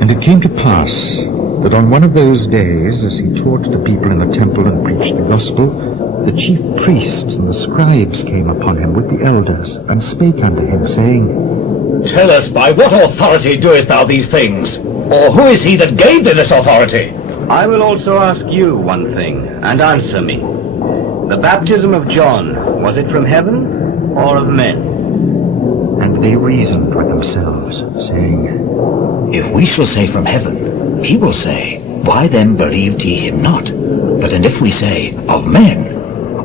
And it came to pass that on one of those days, as he taught the people in the temple and preached the gospel, the chief priests and the scribes came upon him with the elders, and spake unto him, saying, Tell us, by what authority doest thou these things? Or who is he that gave thee this authority? I will also ask you one thing, and answer me. The baptism of John, was it from heaven or of men? And they reasoned with themselves, saying, If we shall say from heaven, he will say, Why then believed ye him not? But and if we say, Of men,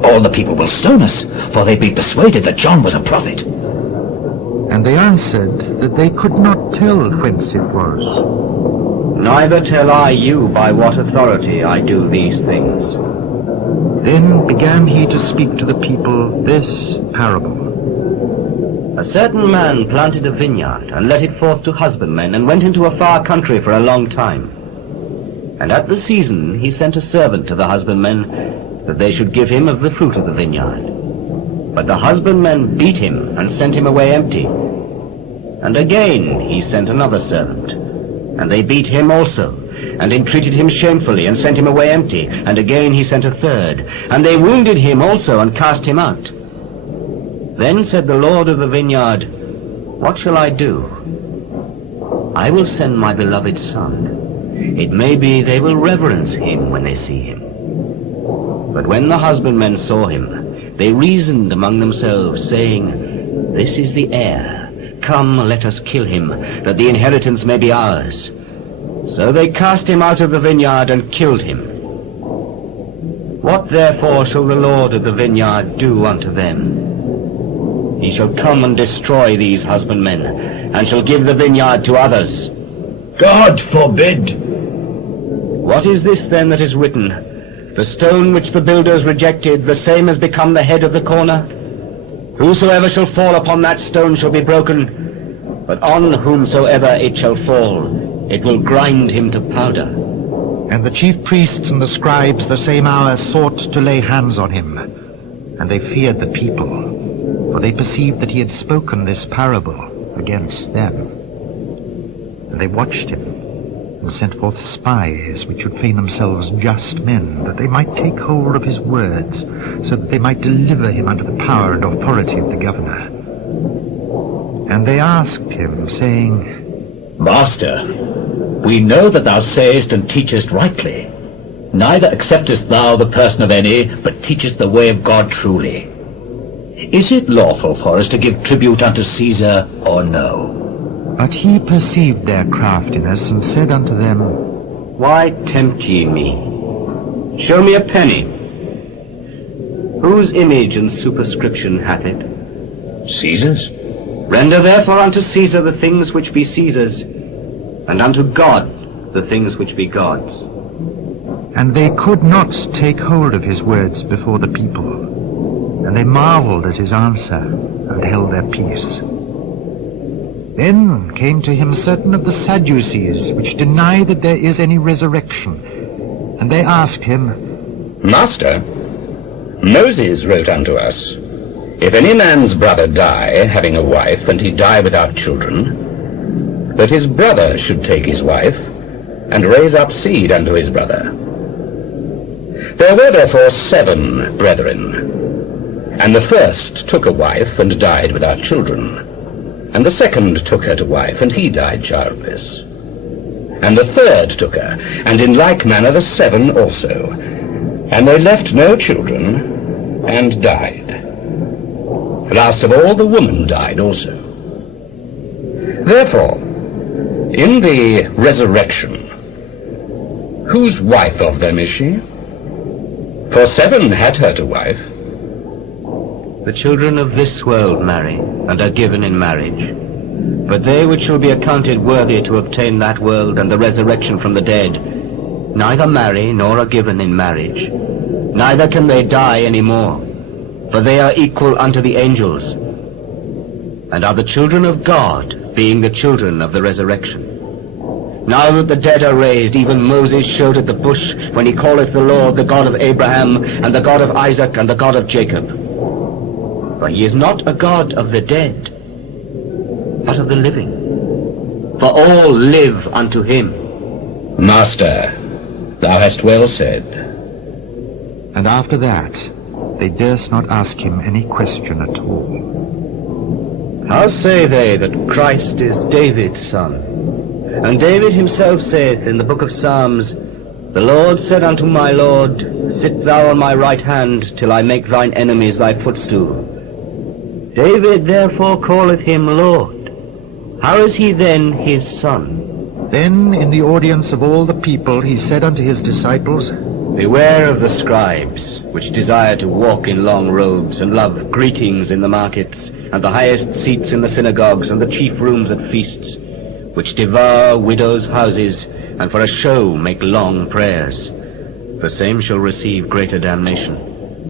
all the people will stone us, for they be persuaded that John was a prophet. And they answered that they could not tell whence it was. Neither tell I you by what authority I do these things. Then began he to speak to the people this parable. A certain man planted a vineyard, and let it forth to husbandmen, and went into a far country for a long time. And at the season he sent a servant to the husbandmen, that they should give him of the fruit of the vineyard. But the husbandmen beat him, and sent him away empty. And again he sent another servant, and they beat him also, and entreated him shamefully, and sent him away empty. And again he sent a third, and they wounded him also, and cast him out. Then said the Lord of the vineyard, What shall I do? I will send my beloved Son. It may be they will reverence him when they see him. But when the husbandmen saw him, they reasoned among themselves, saying, This is the heir. Come, let us kill him, that the inheritance may be ours. So they cast him out of the vineyard and killed him. What therefore shall the Lord of the vineyard do unto them? He shall come and destroy these husbandmen, and shall give the vineyard to others. God forbid! What is this then that is written? The stone which the builders rejected, the same has become the head of the corner. Whosoever shall fall upon that stone shall be broken, but on whomsoever it shall fall, it will grind him to powder. And the chief priests and the scribes the same hour sought to lay hands on him, and they feared the people, for they perceived that he had spoken this parable against them. And they watched him, and sent forth spies, which should feign themselves just men, that they might take hold of his words, so that they might deliver him unto the power and authority of the governor. And they asked him, saying, Master, we know that thou sayest and teachest rightly. Neither acceptest thou the person of any, but teachest the way of God truly. Is it lawful for us to give tribute unto Caesar, or no? But he perceived their craftiness, and said unto them, Why tempt ye me? Show me a penny. Whose image and superscription hath it? Caesar's? Render therefore unto Caesar the things which be Caesar's, and unto God the things which be God's. And they could not take hold of his words before the people, and they marveled at his answer, and held their peace. Then came to him certain of the Sadducees, which deny that there is any resurrection. And they asked him, Master, Moses wrote unto us, If any man's brother die, having a wife, and he die without children, that his brother should take his wife, and raise up seed unto his brother. There were therefore 7 brethren, and the first took a wife, and died without children. And the second took her to wife, and he died childless. And the third took her, and in like manner the 7 also. And they left no children, and died. Last of all, the woman died also. Therefore, in the resurrection, whose wife of them is she? For 7 had her to wife. The children of this world marry, and are given in marriage. But they which shall be accounted worthy to obtain that world and the resurrection from the dead, neither marry nor are given in marriage, neither can they die any more, for they are equal unto the angels, and are the children of God, being the children of the resurrection. Now that the dead are raised, even Moses showed at the bush, when he calleth the Lord the God of Abraham, and the God of Isaac, and the God of Jacob. For he is not a God of the dead, but of the living. for all live unto him. Master, thou hast well said. And after that, they durst not ask him any question at all. How say they that Christ is David's son? And David himself saith in the book of Psalms, The Lord said unto my Lord, Sit thou on my right hand, till I make thine enemies thy footstool. David therefore calleth him Lord. How is he then his son? Then in the audience of all the people he said unto his disciples, Beware of the scribes, which desire to walk in long robes, and love greetings in the markets, and the highest seats in the synagogues, and the chief rooms at feasts, which devour widows' houses, and for a show make long prayers. The same shall receive greater damnation.